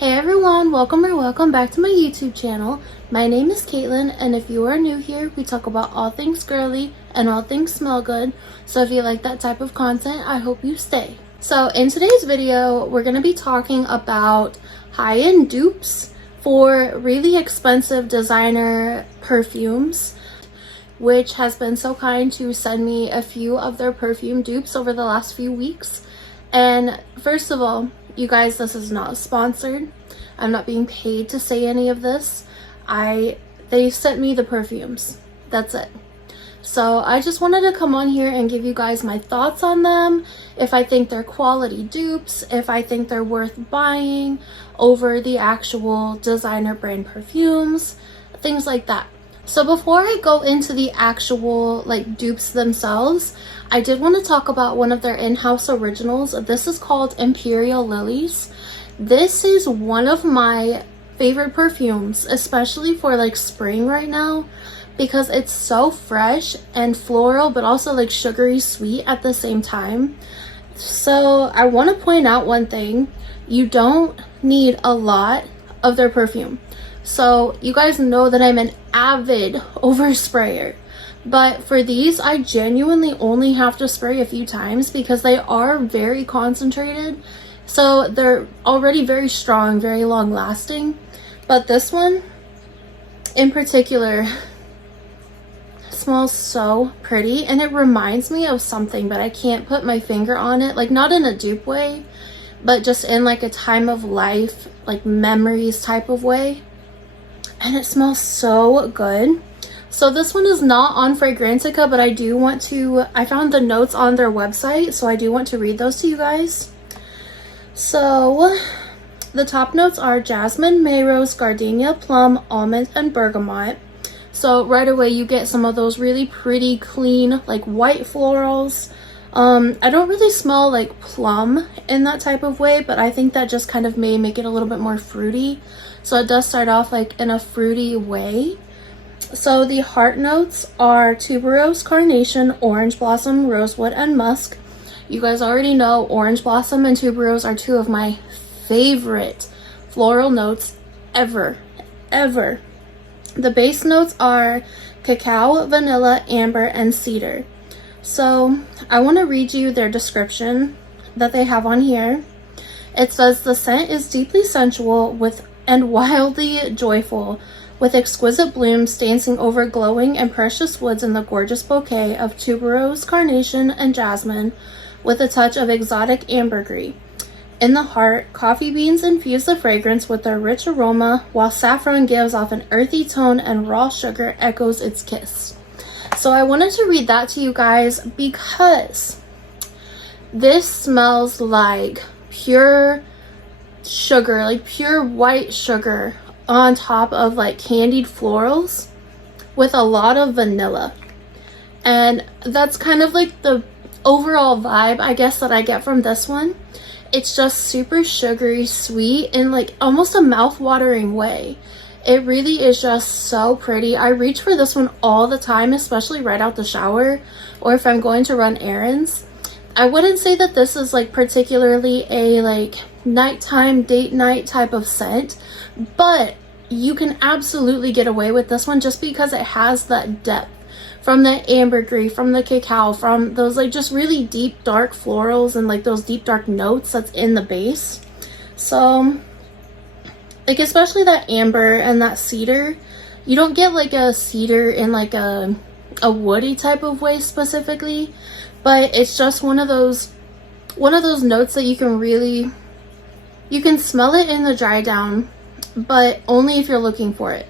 Hey everyone, welcome or welcome back to my YouTube channel. My name is Caitlin, and if you are new here, we talk about all things girly and all things smell good. So if you like that type of content, I hope you stay. So in today's video, we're going to be talking about high-end dupes for really expensive designer perfumes, which has been so kind to send me a few of their perfume dupes over the last few weeks. And first of all, you guys, this is not sponsored. I'm not being paid to say any of this. They sent me the perfumes. That's it. So I just wanted to come on here and give you guys my thoughts on them. If I think they're quality dupes, if I think they're worth buying over the actual designer brand perfumes, things like that. So before I go into the actual dupes themselves, I did want to talk about one of their in-house originals. This is called Imperial Lilies. This is one of my favorite perfumes, especially for spring right now, because it's so fresh and floral, but also sugary sweet at the same time. So I want to point out one thing. You don't need a lot of their perfume. So you guys know that I'm an avid oversprayer, but for these I genuinely only have to spray a few times because they are very concentrated. So they're already very strong, very long lasting. But this one in particular smells so pretty, and it reminds me of something, but I can't put my finger on it. Not in a dupe way, but just in a time of life, memories type of way. And it smells so good. So this one is not on Fragrantica, but I found the notes on their website, so I do want to read those to you guys. So the top notes are jasmine, mayrose, gardenia, plum, almond, and bergamot. So right away you get some of those really pretty, clean, white florals. I don't really smell plum in that type of way, but I think that just kind of may make it a little bit more fruity. So it does start off in a fruity way. So the heart notes are tuberose, carnation, orange blossom, rosewood, and musk. You guys already know orange blossom and tuberose are two of my favorite floral notes ever. The base notes are cacao, vanilla, amber, and cedar. So I want to read you their description that they have on here. It says the scent is deeply sensual and wildly joyful, with exquisite blooms dancing over glowing and precious woods in the gorgeous bouquet of tuberose, carnation, and jasmine, with a touch of exotic ambergris. In the heart, coffee beans infuse the fragrance with their rich aroma, while saffron gives off an earthy tone and raw sugar echoes its kiss. So I wanted to read that to you guys because this smells like pure sugar, pure white sugar on top of candied florals with a lot of vanilla. And that's kind of the overall vibe, I guess, that I get from this one. It's just super sugary sweet in almost a mouth-watering way. It really is just so pretty. I reach for this one all the time, especially right out the shower or if I'm going to run errands. I wouldn't say that this is particularly a nighttime date night type of scent, but you can absolutely get away with this one just because it has that depth from the ambergris, from the cacao, from those just really deep dark florals and those deep dark notes that's in the base. So especially that amber and that cedar, you don't get a cedar in a woody type of way specifically, but it's just one of those notes that you can smell it in the dry down, but only if you're looking for it.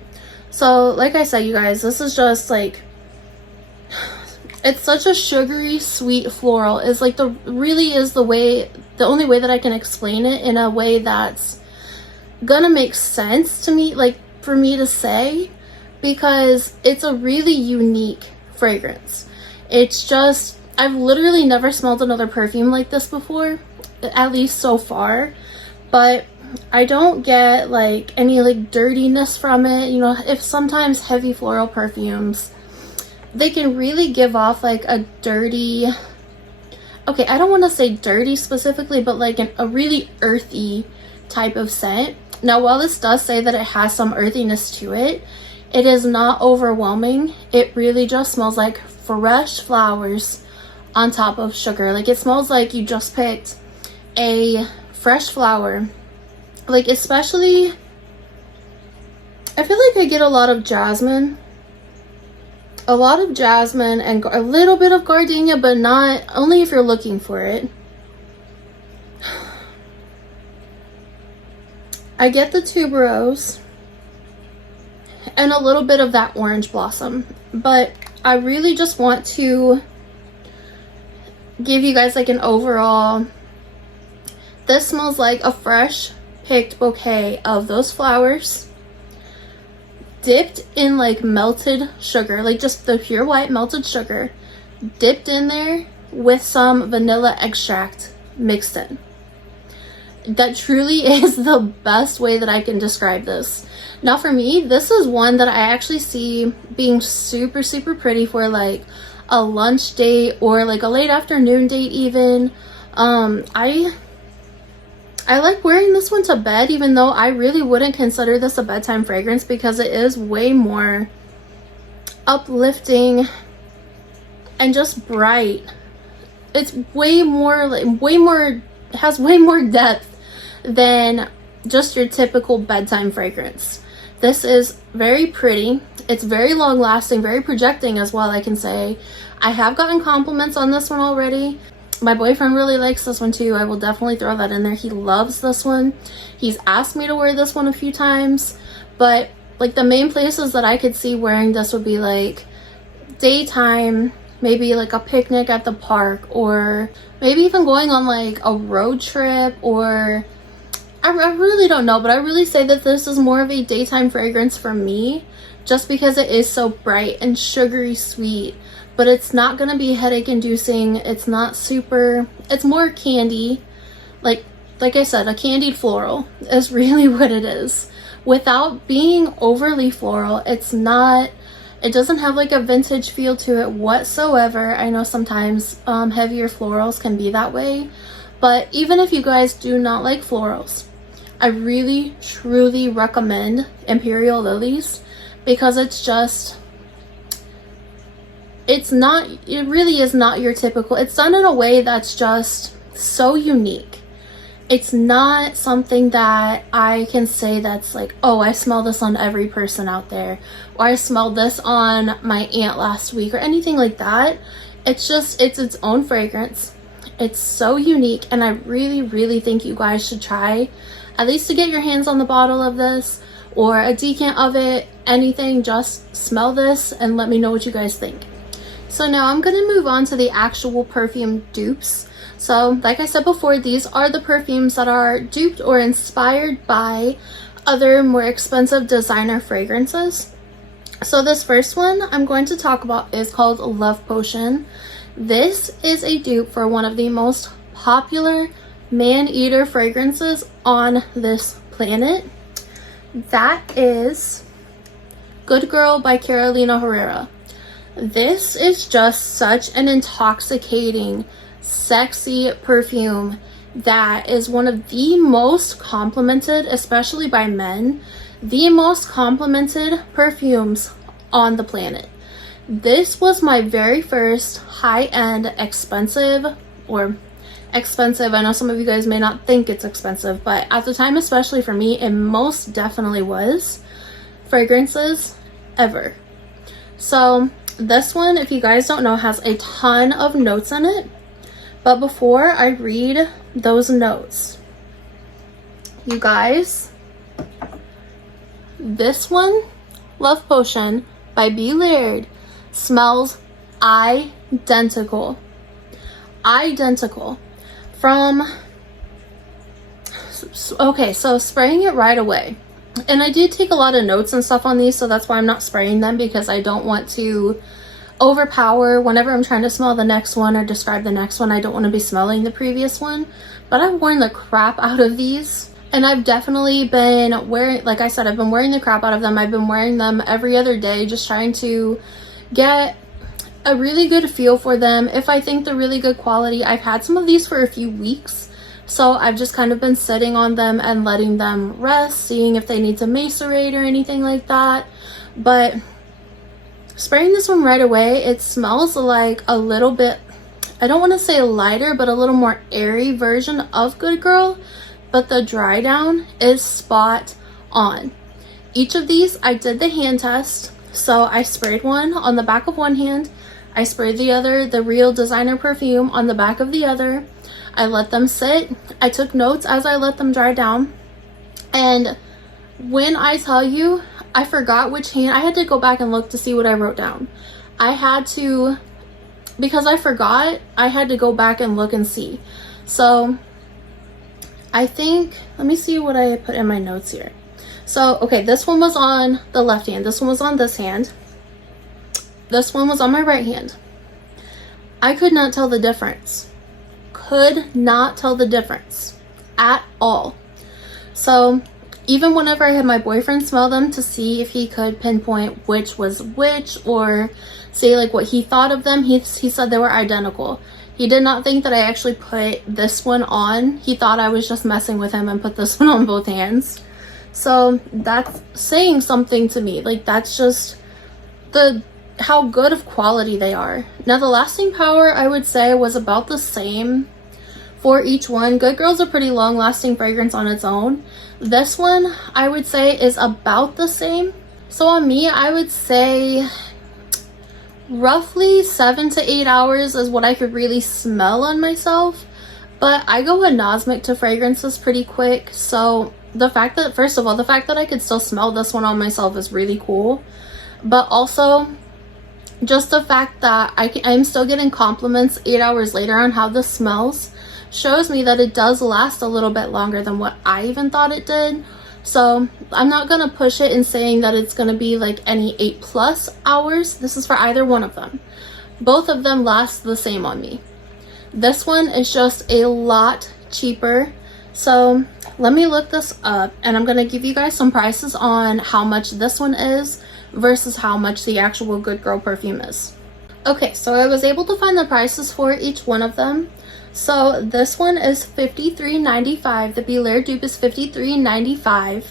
So like I said, you guys, this is just it's such a sugary sweet floral. Is the only way that I can explain it in a way that's gonna make sense to me, for me to say, because it's a really unique fragrance. It's just, I've literally never smelled another perfume like this before, at least so far, but I don't get any dirtiness from it. If sometimes heavy floral perfumes, they can really give off a dirty, okay, I don't want to say dirty specifically, but a really earthy type of scent. Now, while this does say that it has some earthiness to it, it is not overwhelming. It really just smells like fresh flowers on top of sugar. Like, it smells like you just picked a fresh flower. Like, especially, I feel like I get a lot of jasmine. A lot of jasmine and a little bit of gardenia, but not, only if you're looking for it. I get the tuberose and a little bit of that orange blossom, but I really just want to give you guys like an overall. This smells like a fresh picked bouquet of those flowers dipped in like melted sugar, like just the pure white melted sugar dipped in there with some vanilla extract mixed in. That truly is the best way that I can describe this. Now for me, this is one that I actually see being super, super pretty for like a lunch date or like a late afternoon date even. I like wearing this one to bed, even though I really wouldn't consider this a bedtime fragrance because it is way more uplifting and just bright. It's way more, has way more depth than just your typical bedtime fragrance. This is very pretty. It's very long lasting, very projecting as well, I can say. I have gotten compliments on this one already. My boyfriend really likes this one too. I will definitely throw that in there. He loves this one. He's asked me to wear this one a few times, but like the main places that I could see wearing this would be like daytime, maybe like a picnic at the park, or maybe even going on like a road trip, or I really don't know, but I really say that this is more of a daytime fragrance for me just because it is so bright and sugary sweet, but it's not going to be headache inducing. It's not super, it's more candy. Like I said, a candied floral is really what it is. Without being overly floral, it's not, it doesn't have like a vintage feel to it whatsoever. I know sometimes heavier florals can be that way, but even if you guys do not like florals, I really truly recommend Imperial Lilies because it's just, it's not, it really is not your typical, it's done in a way that's just so unique. It's not something that I can say that's like, oh, I smell this on every person out there, or I smelled this on my aunt last week, or anything like that. It's just, it's its own fragrance. It's so unique, and I really, really think you guys should try at least to get your hands on the bottle of this or a decant of it, anything. Just smell this and let me know what you guys think. So now I'm going to move on to the actual perfume dupes. So like I said before, these are the perfumes that are duped or inspired by other more expensive designer fragrances. So this first one I'm going to talk about is called Love Potion. This is a dupe for one of the most popular man-eater fragrances on this planet. That is Good Girl by Carolina Herrera. This is just such an intoxicating, sexy perfume that is one of the most complimented, especially by men, the most complimented perfumes on the planet. This was my very first high-end expensive, I know some of you guys may not think it's expensive, but at the time, especially for me, it most definitely was, fragrances ever. So this one, if you guys don't know, has a ton of notes in it. But before I read those notes, you guys, this one, Love Potion by B. Laird, smells identical. Identical. Okay, so spraying it right away. And I did take a lot of notes and stuff on these, so that's why I'm not spraying them, because I don't want to overpower whenever I'm trying to smell the next one or describe the next one. I don't want to be smelling the previous one. But I've worn the crap out of these, and I've definitely been wearing, like I said, I've been wearing the crap out of them. I've been wearing them every other day, just trying to get a really good feel for them. If I think they're really good quality, I've had some of these for a few weeks, So I've just kind of been sitting on them and letting them rest, seeing if they need to macerate or anything like that. But spraying this one right away, it smells like a little bit, I don't want to say lighter, but a little more airy version of Good Girl. But the dry down is spot on. Each of these, I did the hand test. So I sprayed one on the back of one hand. I sprayed the other, the real designer perfume, on the back of the other. I let them sit. I took notes as I let them dry down. And when I tell you, I forgot which hand, I had to go back and look to see what I wrote down. I had to, because I forgot, I had to go back and look and see. So I think, let me see what I put in my notes here. So, okay, this one was on the left hand. This one was on this hand. This one was on my right hand. I could not tell the difference. Could not tell the difference at all. So even whenever I had my boyfriend smell them to see if he could pinpoint which was which, or say like what he thought of them, he said they were identical. He did not think that I actually put this one on. He thought I was just messing with him and put this one on both hands. So that's saying something to me. Like, that's just how good of quality they are. Now the lasting power, I would say, was about the same for each one. Good Girl's a pretty long lasting fragrance on its own. This one, I would say, is about the same. So on me, I would say roughly 7 to 8 hours is what I could really smell on myself. But I go anosmic to fragrances pretty quick. So the fact that, first of all, the fact that I could still smell this one on myself is really cool. But also, just the fact that I'm still getting compliments 8 hours later on how this smells shows me that it does last a little bit longer than what I even thought it did. So I'm not going to push it in saying that it's going to be like any 8+ hours. This is for either one of them. Both of them last the same on me. This one is just a lot cheaper. So let me look this up, and I'm going to give you guys some prices on how much this one is versus how much the actual Good Girl perfume is. Okay, so I was able to find the prices for each one of them. So this one is $53.95. The Belair dupe is $53.95,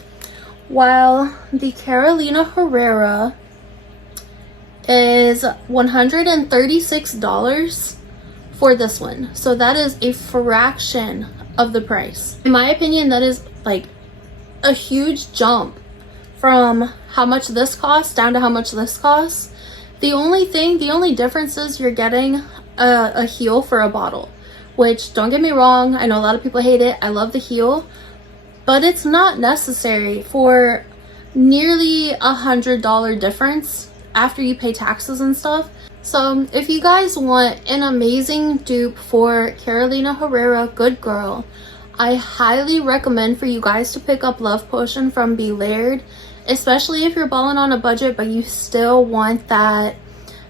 while the Carolina Herrera is $136 for this one. So that is a fraction of the price. In my opinion, that is like a huge jump from how much this costs down to how much this costs. The only difference is you're getting a heel for a bottle, which, don't get me wrong, I know a lot of people hate it. I love the heel, but it's not necessary for nearly $100 difference after you pay taxes and stuff. So if you guys want an amazing dupe for Carolina Herrera Good Girl, I highly recommend for you guys to pick up Love Potion from Belair, especially if you're balling on a budget but you still want that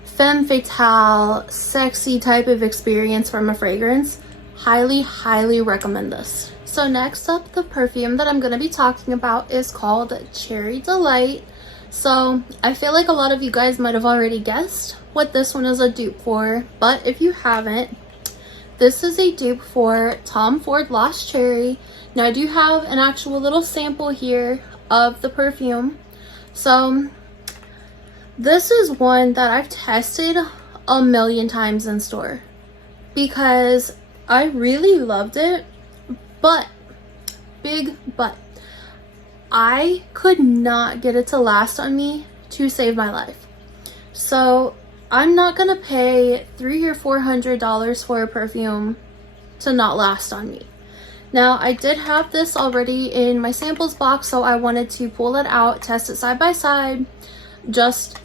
femme fatale, sexy type of experience from a fragrance. Highly recommend this. So next up, the perfume that I'm going to be talking about is called Cherry Delight. So I feel like a lot of you guys might have already guessed what this one is a dupe for, but if you haven't, this is a dupe for Tom Ford Lost Cherry. Now I do have an actual little sample here of the perfume. So this is one that I've tested a million times in store because I really loved it, but, big but, I could not get it to last on me to save my life. So I'm not gonna pay $300 or $400 for a perfume to not last on me. Now I did have this already in my samples box, so I wanted to pull it out, test it side by side, just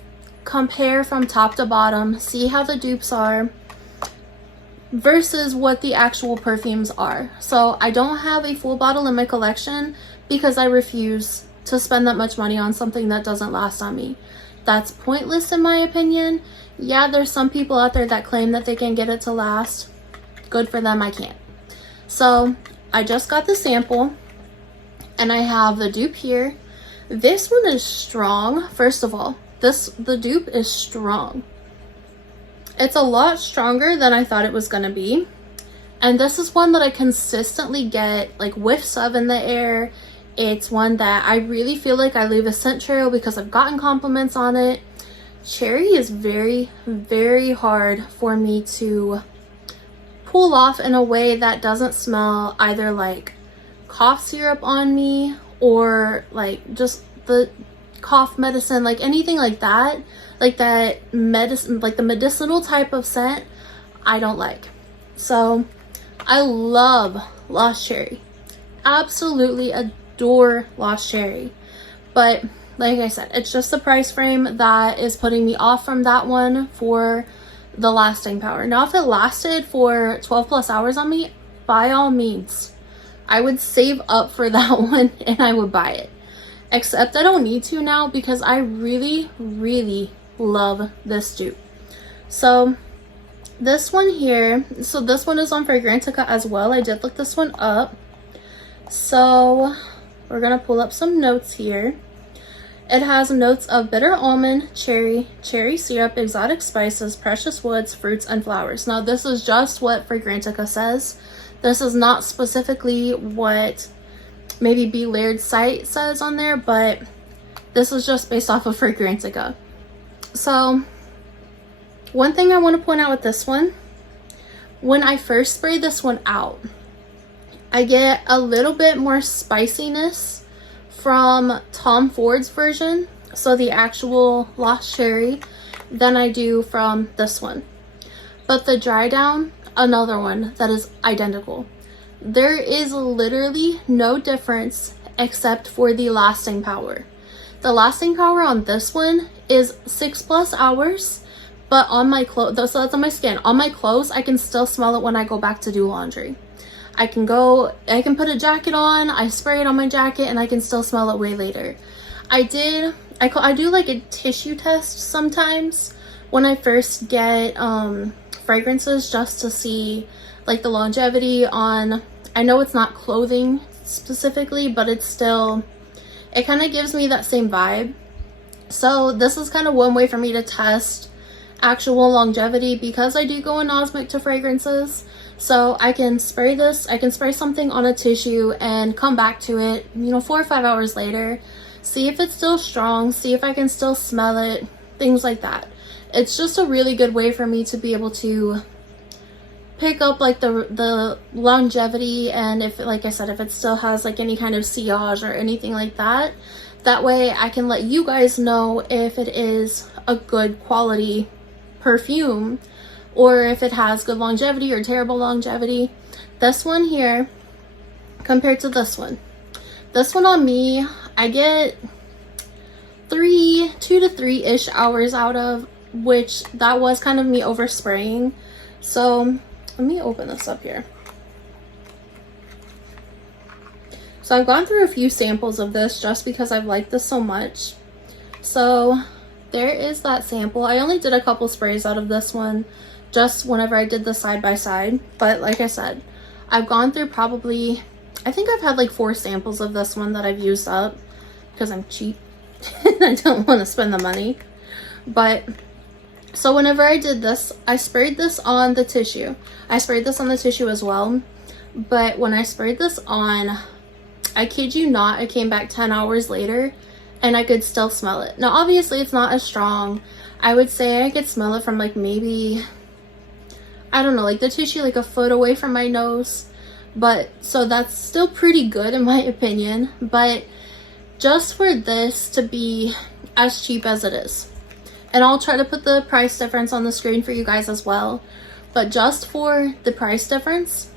compare from top to bottom, see how the dupes are versus what the actual perfumes are. So I don't have a full bottle in my collection because I refuse to spend that much money on something that doesn't last on me. That's pointless in my opinion. Yeah, there's some people out there that claim that they can get it to last. Good for them, I can't. So I just got the sample and I have the dupe here. This one is strong. First of all, the dupe is strong. It's a lot stronger than I thought it was gonna be. And this is one that I consistently get like whiffs of in the air. It's one that I really feel like I leave a scent trail because I've gotten compliments on it. Cherry is very, very hard for me to pull off in a way that doesn't smell either like cough syrup on me or like just the cough medicine, like anything like that medicine, like the medicinal type of scent, I don't like. So I love Lost Cherry, absolutely adore Lost Cherry, but like I said, it's just the price frame that is putting me off from that one for the lasting power. Now if it lasted for 12 plus hours on me, by all means I would save up for that one and I would buy it. Except I don't need to now because I really, really love this dupe. So this one here, so this one is on Fragrantica as well. I did look this one up. So we're gonna pull up some notes here. It has notes of bitter almond, cherry, cherry syrup, exotic spices, precious woods, fruits, and flowers. Now this is just what Fragrantica says. This is not specifically what maybe Be Laird's site says on there, but this is just based off of Fragrantica. So one thing I want to point out with this one, when I first spray this one out, I get a little bit more spiciness from Tom Ford's version, so the actual Lost Cherry, than I do from this one. But the dry down, another one that is identical. There is literally no difference except for the lasting power. The lasting power on this one is 6+ hours, but on my clothes, so that's on my skin. On my clothes, I can still smell it when I go back to do laundry. I can put a jacket on, I spray it on my jacket, and I can still smell it way later. I do like a tissue test sometimes when I first get fragrances, just to see like the longevity on, I know it's not clothing specifically, but it's still, it kind of gives me that same vibe. So this is kind of one way for me to test actual longevity, because I do go anosmic to fragrances. So I can spray this, I can spray something on a tissue and come back to it, 4 or 5 hours later, see if it's still strong, see if I can still smell it, things like that. It's just a really good way for me to be able to pick up like the longevity, and if, like I said, if it still has like any kind of sillage or anything like that, that way I can let you guys know if it is a good quality perfume or if it has good longevity or terrible longevity. This one here compared to this one on me, I get 2 to 3-ish hours out of, which that was kind of me overspraying. So let me open this up here. So I've gone through a few samples of this just because I've liked this so much. So there is that sample. I only did a couple sprays out of this one just whenever I did the side by side, but like I said, I've gone through probably, I think I've had like 4 samples of this one that I've used up because I'm cheap and I don't want to spend the money. But so whenever I did this, I sprayed this on the tissue. I sprayed this on the tissue as well, but when I sprayed this on, I kid you not, I came back 10 hours later and I could still smell it. Now obviously it's not as strong. I would say I could smell it from like maybe, I don't know, like the tissue like a foot away from my nose. But so that's still pretty good in my opinion. But just for this to be as cheap as it is, and I'll try to put the price difference on the screen for you guys as well, but just for the price difference,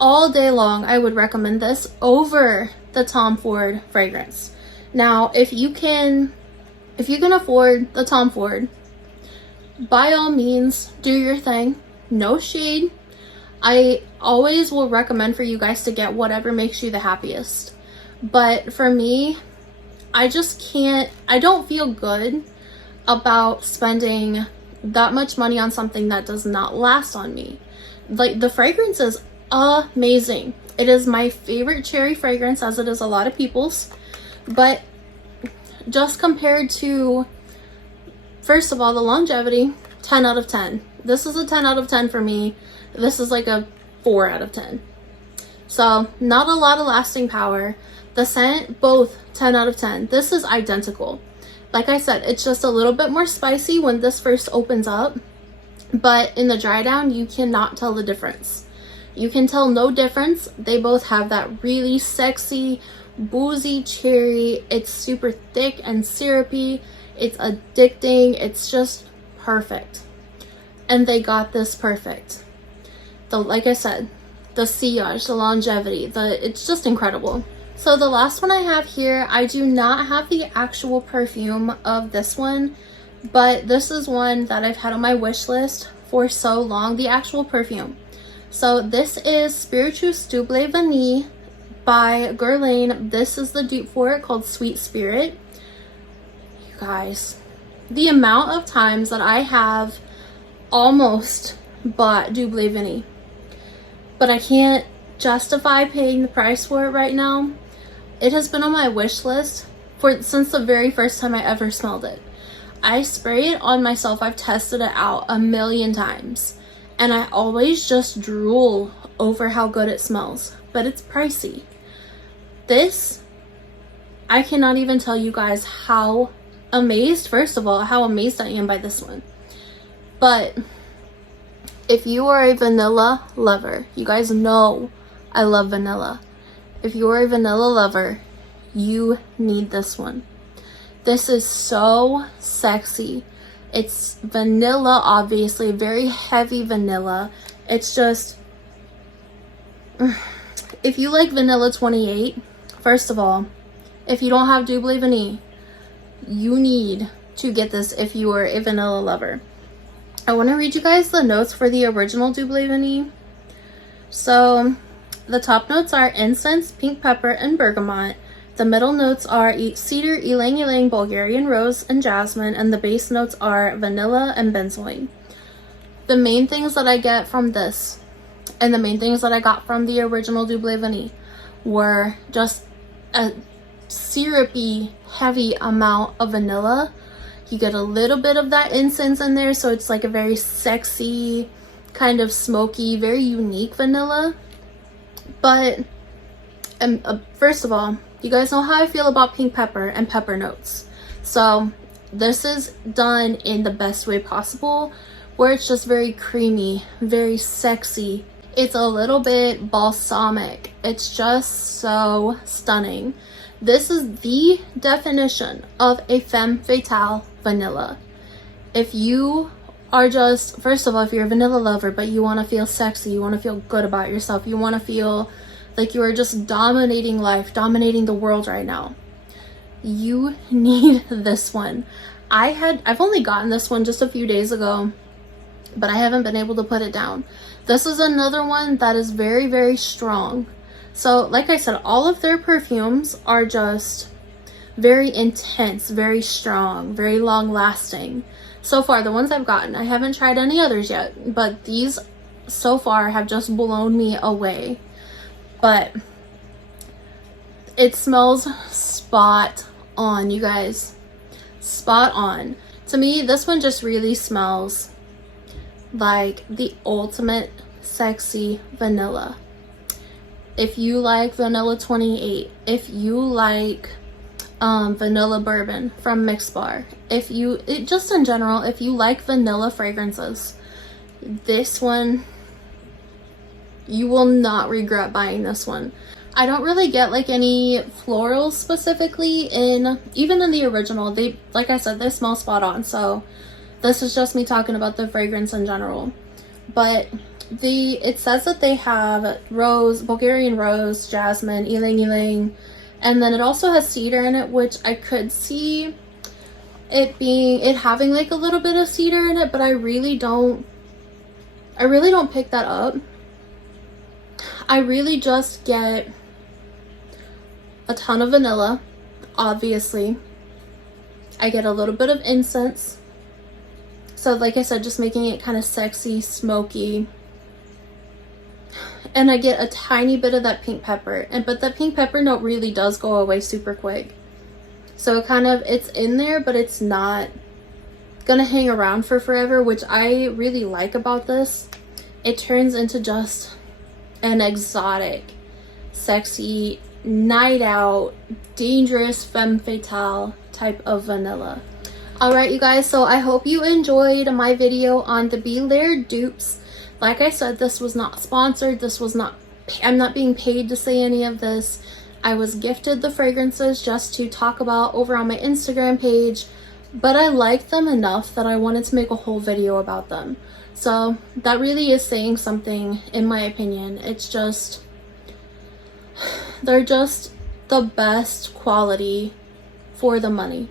all day long I would recommend this over the Tom Ford fragrance. Now if you can afford the Tom Ford, by all means do your thing, no shade. I always will recommend for you guys to get whatever makes you the happiest, but for me, I just can't, I don't feel good about spending that much money on something that does not last on me. Like, the fragrance is amazing. It is my favorite cherry fragrance, as it is a lot of people's, but just compared to, first of all, the longevity, 10 out of 10. This is a 10 out of 10 for me. This is like a 4 out of 10. So not a lot of lasting power. The scent, both 10 out of 10. This is identical. Like I said, it's just a little bit more spicy when this first opens up, but in the dry down, you cannot tell the difference. You can tell no difference. They both have that really sexy, boozy cherry. It's super thick and syrupy. It's addicting. It's just perfect. And they got this perfect. Like I said, the sillage, the longevity, it's just incredible. So the last one I have here, I do not have the actual perfume of this one, but this is one that I've had on my wish list for so long, the actual perfume. So this is Spirituous Double Vanille by Guerlain. This is the dupe for it, called Sweet Spirit. You guys, the amount of times that I have almost bought Double Vanille, but I can't justify paying the price for it right now. It has been on my wish list since the very first time I ever smelled it. I spray it on myself. I've tested it out a million times, and I always just drool over how good it smells, but it's pricey. This, I cannot even tell you guys how amazed, first of all, how amazed I am by this one. But if you are a vanilla lover, you guys know I love vanilla. If you are a vanilla lover, you need this one. This is so sexy. It's vanilla, obviously, very heavy vanilla. It's just, if you like Vanilla 28, first of all, if you don't have Double Vanille, you need to get this if you are a vanilla lover. I want to read you guys the notes for the original Double Vanille. So the top notes are incense, pink pepper, and bergamot. The middle notes are cedar, ylang ylang, Bulgarian rose, and jasmine, and the base notes are vanilla and benzoin. The main things that I get from this, and the main things that I got from the original Double Vanille, were just a syrupy, heavy amount of vanilla. You get a little bit of that incense in there, so it's like a very sexy, kind of smoky, very unique vanilla. But first of all, you guys know how I feel about pink pepper and pepper notes. So this is done in the best way possible, where it's just very creamy, very sexy. It's a little bit balsamic. It's just so stunning. This is the definition of a femme fatale vanilla. If you are just, first of all, if you're a vanilla lover, but you want to feel sexy, you want to feel good about yourself, you want to feel like you are just dominating life, dominating the world right now, you need this one. I've only gotten this one just a few days ago, but I haven't been able to put it down. This is another one that is very, very strong. So like I said, all of their perfumes are just very intense, very strong, very long lasting. So far, the ones I've gotten, I haven't tried any others yet, but these so far have just blown me away. But it smells spot on, you guys. Spot on. To me, this one just really smells like the ultimate sexy vanilla. If you like Vanilla 28, if you like vanilla bourbon from Mix Bar, just in general, if you like vanilla fragrances, this one, you will not regret buying this one. I don't really get like any florals specifically even in the original. They, like I said, they smell spot on. So this is just me talking about the fragrance in general. But it says that they have rose, Bulgarian rose, jasmine, ylang ylang, and then it also has cedar in it, which I could see it having like a little bit of cedar in it, but I really don't pick that up. I really just get a ton of vanilla, obviously. I get a little bit of incense. So like I said, just making it kind of sexy, smoky. And I get a tiny bit of that pink pepper. But that pink pepper note really does go away super quick. So it's in there, but it's not gonna hang around for forever, which I really like about this. It turns into just an exotic, sexy, night out, dangerous femme fatale type of vanilla. Alright you guys, so I hope you enjoyed my video on the Be Layered dupes. Like I said, this was not sponsored. I'm not being paid to say any of this. I was gifted the fragrances just to talk about over on my Instagram page, but I liked them enough that I wanted to make a whole video about them. So that really is saying something in my opinion. It's just, they're just the best quality for the money.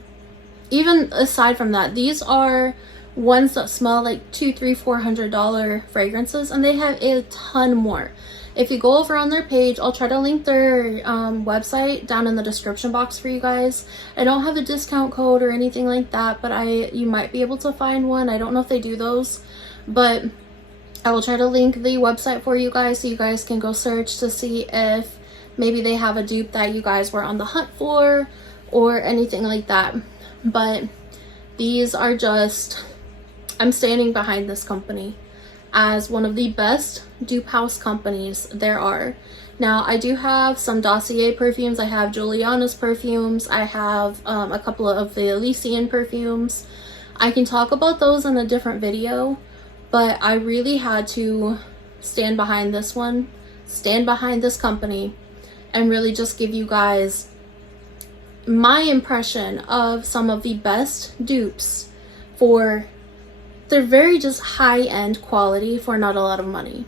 Even aside from that, these are ones that smell like $200, $300, $400 fragrances, and they have a ton more. If you go over on their page, I'll try to link their website down in the description box for you guys. I don't have a discount code or anything like that, but you might be able to find one. I don't know if they do those, but I will try to link the website for you guys so you guys can go search to see if maybe they have a dupe that you guys were on the hunt for or anything like that. But these are just, I'm standing behind this company as one of the best dupe house companies there are. Now, I do have some Dossier perfumes. I have Juliana's perfumes. I have a couple of the Elysian perfumes. I can talk about those in a different video, but I really had to stand behind this one, stand behind this company, and really just give you guys my impression of some of the best dupes for their very just high-end quality for not a lot of money.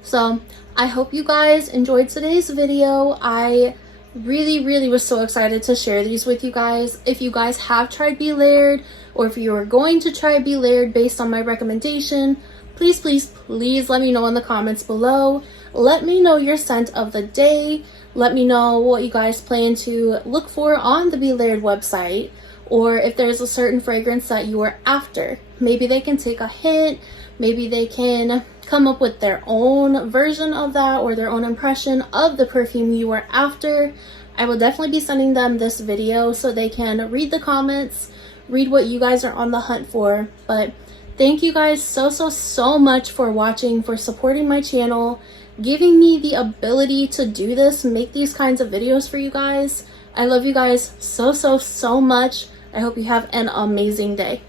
So I hope you guys enjoyed today's video. I really was so excited to share these with you guys. If you guys have tried Be Layered, or if you are going to try Be Layered based on my recommendation, please let me know in the comments below. Let me know your scent of the day. Let me know what you guys plan to look for on the Be Layered website, or if there's a certain fragrance that you are after. Maybe they can take a hint, maybe they can come up with their own version of that or their own impression of the perfume you are after. I will definitely be sending them this video so they can read the comments, read what you guys are on the hunt for. But thank you guys so much for watching, for supporting my channel, giving me the ability to do this, make these kinds of videos for you guys. I love you guys so much. I hope you have an amazing day.